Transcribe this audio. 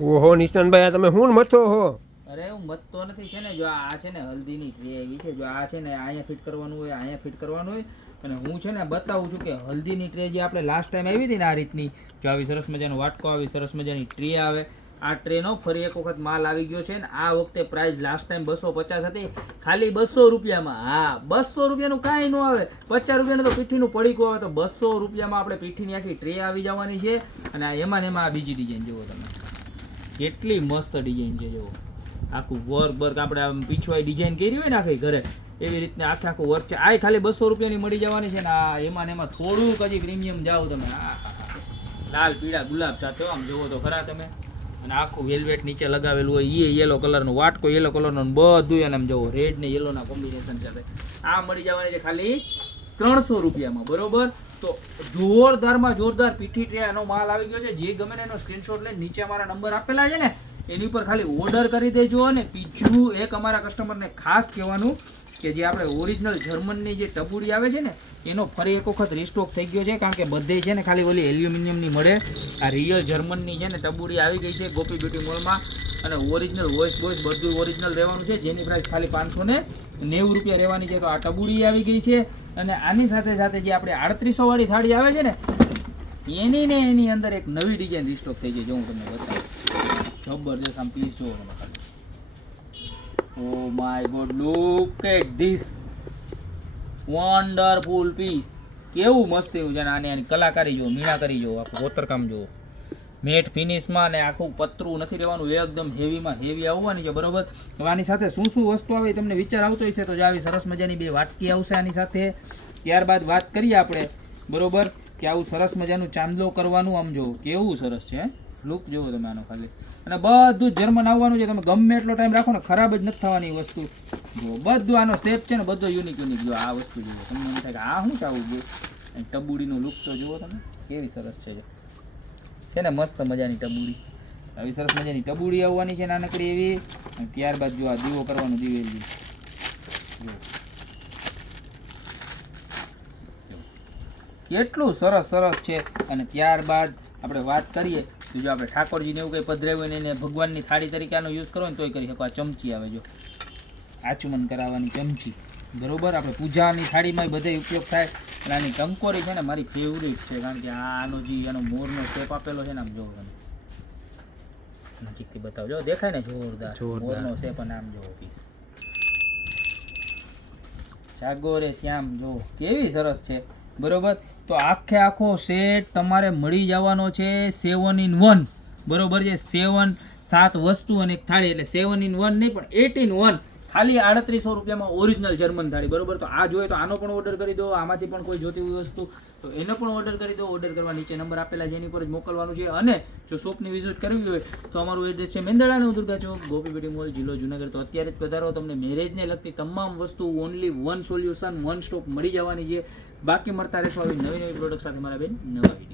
ઓહો, નિશાનભાઈ, આ તમે શું મથો હો? અરે, હું મતતો નથી, છે ને? જો આ છે ને હલ્દીની ટ્રે એવી છે, જો આ છે ને અહીંયા ફિટ કરવાનું હોય, અહીંયા ફિટ કરવાનું હોય, અને હું છે ને બતાવું છું કે હલ્દીની ટ્રે જે આપણે લાસ્ટ ટાઈમ આવી હતી ને આ રીતની, જો આવી સરસ મજાનો વાટકો, આવી સરસ મજાની ટ્રે આવે, આ ટ્રેનો ફરી એક વખત માલ આવી ગયો છે ને, આ વખતે પ્રાઇસ લાસ્ટ ટાઈમ બસો પચાસ હતી, ખાલી બસો રૂપિયામાં, હા, બસો રૂપિયાનું કાંઈ ન આવે, પચાસ રૂપિયાનું તો પીઠીનું પડીકું આવે, તો બસો રૂપિયામાં આપણે પીઠીની આખી ટ્રે આવી જવાની છે, અને એમાં ને એમાં બીજી ડિઝાઇન જુઓ તમે. કેટલી મસ્ત ડિઝાઇન છે જુઓ. આખું વર્ક વર્ક આપણે આમ પીછવાઈ ડિઝાઇન કરી હોય ને આખી ઘરે, એવી રીતને આખે આખું વર્ક છે. આ ખાલી બસો રૂપિયાની મળી જવાની છે ને આ એમાં ને એમાં થોડુંક હજી પ્રીમિયમ જાઓ તમે. લાલ, પીળા, ગુલાબ સાથે આમ જુઓ તો ખરા તમે. અને આખું વેલ્વેટ નીચે લગાવેલું હોય એ યલો કલરનું વાટકો યલો કલરનું બધું એને આમ જુઓ રેડ ને યલોના કોમ્બિનેશન સાથે આ મળી જવાની છે ખાલી ત્રણસો રૂપિયામાં, બરોબર? તો જોરદારમાં જોરદાર પીઠી ટ્રે એનો માલ આવી ગયો છે. જે ગમે ને એનો સ્ક્રીનશોટ લઈને નીચે અમારા નંબર આપેલા છે ને, એની પર ખાલી ઓર્ડર કરી દેજો અને બીજું એક અમારા કસ્ટમરને ખાસ કહેવાનું કે જે આપણે ઓરિજિનલ જર્મનની જે ટબુડી આવે છે ને, એનો ફરી એક વખત રિસ્ટોક થઈ ગયો છે, કારણ કે બધે છે ને ખાલી ઓલી એલ્યુમિનિયમની મળે. આ રિયલ જર્મનની છે ને ટબુડી આવી ગઈ છે ગોપી બ્યુટી મોલમાં અને ઓરિજિનલ વોઇસ બોઇસ બધું ઓરિજિનલ રહેવાનું છે. જેની પ્રાઇસ ખાલી પાંચસો ને નેવું રૂપિયા રહેવાની છે. તો આ ટબુડી આવી ગઈ છે. અને આની સાથે સાથે જે આપણે આડત્રીસો વાળી થાળી આવે છે ને, એની ને એની અંદર એક નવી ડિઝાઇન રિસ્ટોક થઈ ગઈ જો હું તમને બતાવું. જબરજસ્ત આમ પીસ જોવો તમે ઓ my God look at this wonderful piece કેવું મસ્ત એવું છે. આની આની કલાકારી જુઓ, મીણાકારી જુઓ, આખું કોતરકામ જુઓ. મેટ ફિનિશમાં ને આખું પતરું નથી રહેવાનું, એકદમ હેવીમાં હેવી આવવાની છે, બરોબર? આની સાથે શું શું વસ્તુ આવે તમને વિચાર આવતો હશે, તો જે આવી સરસ મજાની બે વાટકી આવશે આની સાથે. ત્યારબાદ વાત કરીએ આપણે, બરોબર? કે આવું સરસ મજાનું ચાંદલો કરવાનું આમ જોવો કેવું સરસ છે લુક જુઓ તમે આનો ખાલી. અને બધું જર્મન આવવાનું છે, તમે ગમે એટલો ટાઈમ રાખો ને, ખરાબ જ નથી થવાની વસ્તુ. જો બધું આનો શેપ છે ને, બધો યુનિક યુનિક જો આ વસ્તુ જુઓ તમને એમ થાય કે આ શું ચાવું જો અને ટબુડીનું લુક તો જુઓ તમે, કેવી સરસ છે. છે ને મસ્ત મજાની ટબુડી. આવી સરસ મજાની ટબુડી આવવાની છે નાનકડી એવી. અને ત્યારબાદ જો આ દીવો કરવાનું દિવેલી કેટલું સરસ સરસ છે. અને ત્યારબાદ આપણે વાત કરીએ તો જો આપણે ઠાકોરજીને એવું કંઈ પધરાવ્યું એને ભગવાનની થાળી તરીકે આનો યુઝ કરો ને તોય કરી શકો. આ ચમચી આવે જો. આચમન કરાવવાની ચમચી. બરોબર? આપણે પૂજાની થાળીમાં બધે ઉપયોગ થાય. અને આની ટંકોરી છે ને મારી ફેવરિટ છે કારણ કે આનો જે એનો મોરનો શેપ આપેલો છે ને આમ જોવો તમે. નજીકથી બતાવજો. દેખાય ને જોરદાર. મોરનો શેપ અને આમ જોવો પીસ જાગો રે શ્યામ જો કેવી સરસ છે. બરોબર? તો આખે આખો સેટ તમારે મળી જવાનો છે સેવન ઇન વન બરોબર છે? સેવન સાત વસ્તુ અને એક થાળી. એટલે સેવન ઇન વન નહીં પણ એટ ઇન વન ખાલી આડત્રીસો રૂપિયામાં ઓરિજિનલ જર્મન થાળી, બરોબર? તો આ જોઈએ તો આનો પણ ઓર્ડર કરી દો, આમાંથી પણ કોઈ જોતી હોય વસ્તુ. તો એનો પણ ઓર્ડર કરી દો ઓર્ડર કરવા નીચે નંબર આપેલા છે, એની પર જ મોકલવાનું છે. અને જો શોપની વિઝિટ કરવી હોય તો અમારું એડ્રેસ છે મેંદડાનું દુર્ગા ચોક ગોપીપેટી મોલ જિલ્લો જુનાગઢ. તો અત્યારે જ પધારો તમને મેરેજને લગતી તમામ વસ્તુ only one solution one stop મળી જવાની છે. બાકી મળતા રહેશો આવી નવી નવી પ્રોડક્ટ સાથે. મારા બેન નવા.